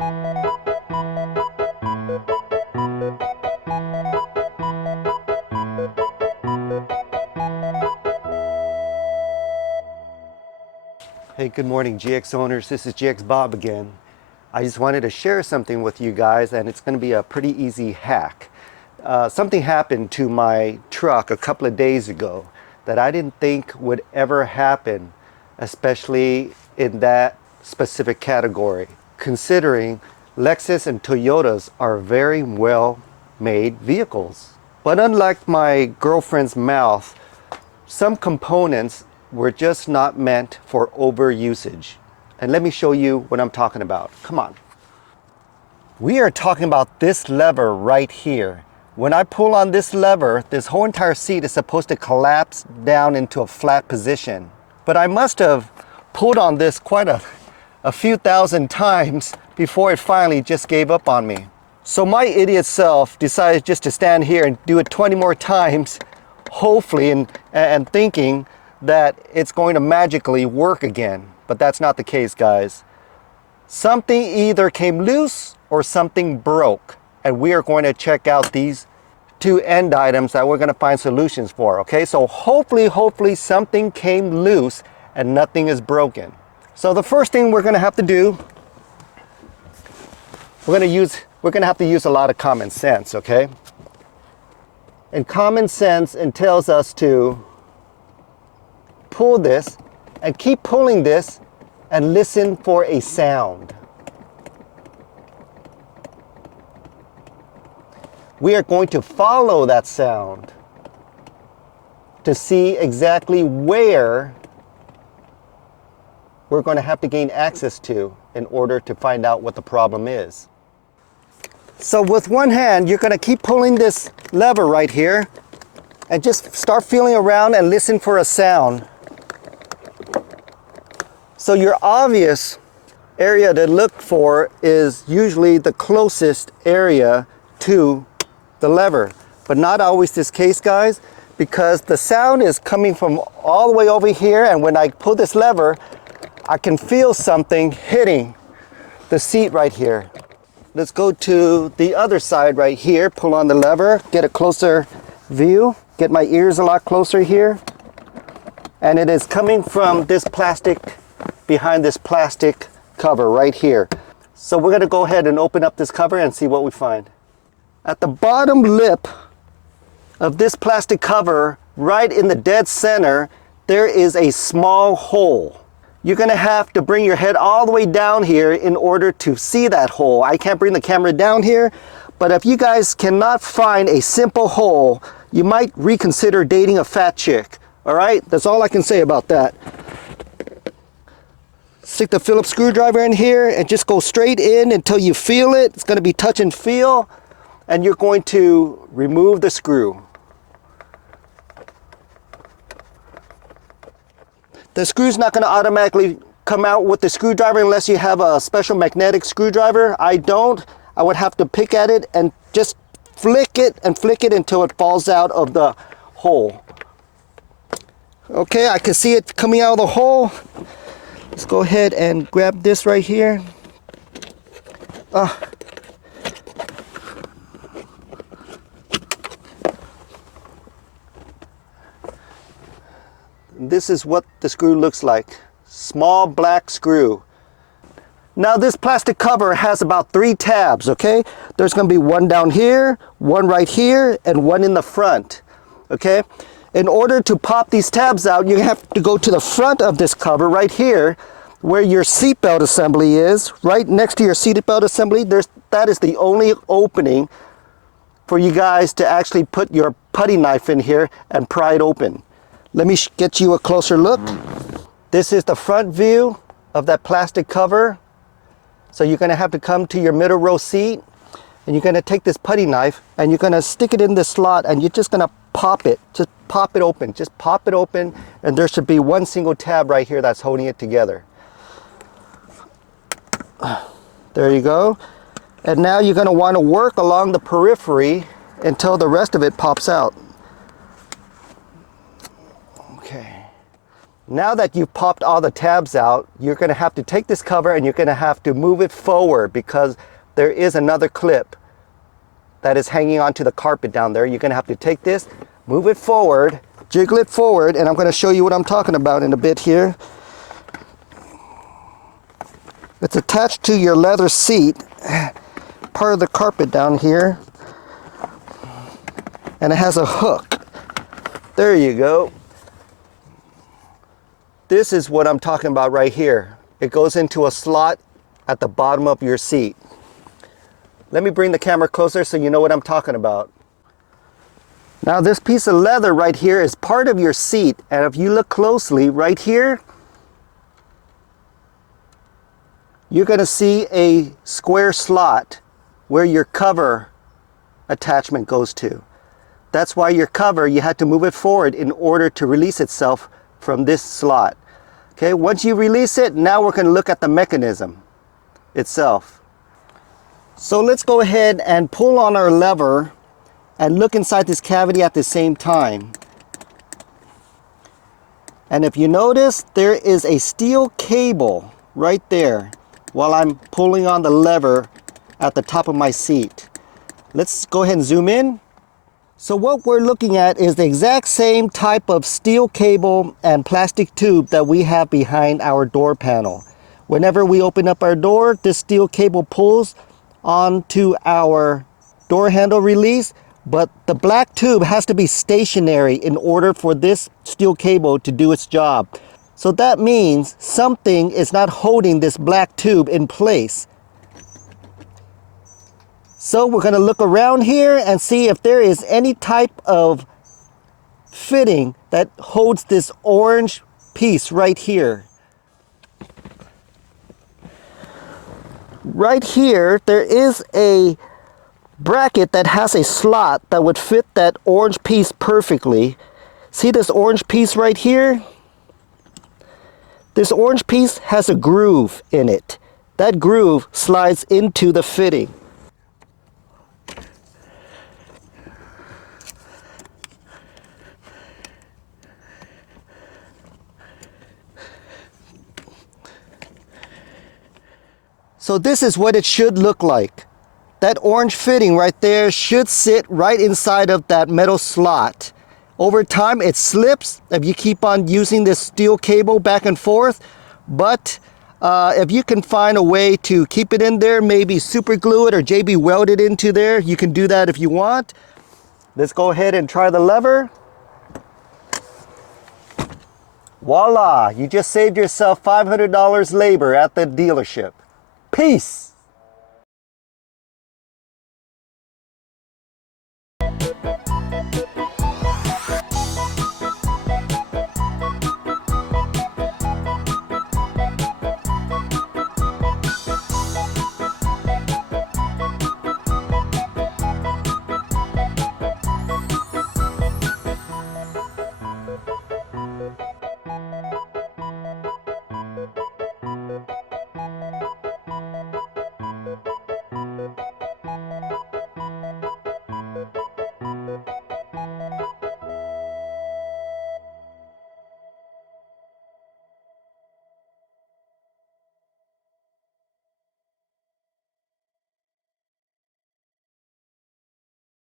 Hey, good morning GX owners, this is GXBOB again. I just wanted to share something with you guys, and it's going to be a pretty easy hack. Something happened to my truck a couple of days ago that I didn't think would ever happen, especially in that specific category, considering Lexus and Toyotas are very well made vehicles. But unlike my girlfriend's mouth, some components were just not meant for over usage. And let me show you what I'm talking about. Come on. We are talking about this lever right here. When I pull on this lever, this whole entire seat is supposed to collapse down into a flat position. But I must have pulled on this quite a few thousand times before it finally just gave up on me. So my idiot self decided just to stand here and do it 20 more times, hopefully, and thinking that it's going to magically work again. But that's not the case, guys. Something either came loose or something broke. And we are going to check out these two end items that we're going to find solutions for, okay? So hopefully something came loose and nothing is broken. So the first thing we're going to have to do, we're going to have to use a lot of common sense, okay? And common sense entails us to pull this and keep pulling this and listen for a sound. We are going to follow that sound to see exactly where we're going to have to gain access to in order to find out what the problem is. So with one hand, you're going to keep pulling this lever right here and just start feeling around and listen for a sound. So your obvious area to look for is usually the closest area to the lever, but not always this case, guys, because the sound is coming from all the way over here, and when I pull this lever, I can feel something hitting the seat right here. Let's go to the other side right here, pull on the lever, get a closer view, get my ears a lot closer here, and it is coming from this plastic, behind this plastic cover right here. So we're going to go ahead and open up this cover and see what we find. At the bottom lip of this plastic cover, right in the dead center, there is a small hole. You're going to have to bring your head all the way down here in order to see that hole. I can't bring the camera down here, but if you guys cannot find a simple hole, you might reconsider dating a fat chick. All right? That's all I can say about that. Stick the Phillips screwdriver in here and just go straight in until you feel it. It's going to be touch and feel, and you're going to remove the screw. The screw's not going to automatically come out with the screwdriver unless you have a special magnetic screwdriver. I don't. I would have to pick at it and just flick it until it falls out of the hole. Okay, I can see it coming out of the hole. Let's go ahead and grab this right here. This is what the screw looks like. Small black screw. Now this plastic cover has about 3 tabs, okay? There's going to be one down here, one right here, and one in the front, okay? In order to pop these tabs out, you have to go to the front of this cover right here, where your seatbelt assembly is. Right next to your seatbelt assembly, that is the only opening for you guys to actually put your putty knife in here and pry it open. Let me get you a closer look. This is the front view of that plastic cover. So you're going to have to come to your middle row seat, and you're going to take this putty knife and you're going to stick it in this slot, and you're just going to pop it. Just pop it open. Just pop it open, and there should be one single tab right here that's holding it together. There you go. And now you're going to want to work along the periphery until the rest of it pops out. Okay. Now that you've popped all the tabs out, you're going to have to take this cover and you're going to have to move it forward because there is another clip that is hanging onto the carpet down there. You're going to have to take this, move it forward, jiggle it forward, and I'm going to show you what I'm talking about in a bit here. It's attached to your leather seat, part of the carpet down here, and it has a hook. There you go. This is what I'm talking about right here. It goes into a slot at the bottom of your seat. Let me bring the camera closer so you know what I'm talking about. Now this piece of leather right here is part of your seat, and if you look closely right here, you're going to see a square slot where your cover attachment goes to. That's why your cover, you had to move it forward in order to release itself from this slot. Okay, once you release it, now we're going to look at the mechanism itself. So let's go ahead and pull on our lever and look inside this cavity at the same time. And if you notice, there is a steel cable right there while I'm pulling on the lever at the top of my seat. Let's go ahead and zoom in. So what we're looking at is the exact same type of steel cable and plastic tube that we have behind our door panel. Whenever we open up our door, this steel cable pulls onto our door handle release, but the black tube has to be stationary in order for this steel cable to do its job. So that means something is not holding this black tube in place. So we're going to look around here and see if there is any type of fitting that holds this orange piece right here. Right here, there is a bracket that has a slot that would fit that orange piece perfectly. See this orange piece right here? This orange piece has a groove in it. That groove slides into the fitting. So this is what it should look like. That orange fitting right there should sit right inside of that metal slot. Over time it slips if you keep on using this steel cable back and forth, but if you can find a way to keep it in there, maybe super glue it or JB weld it into there, you can do that if you want. Let's go ahead and try the lever. Voila, you just saved yourself $500 labor at the dealership. Peace.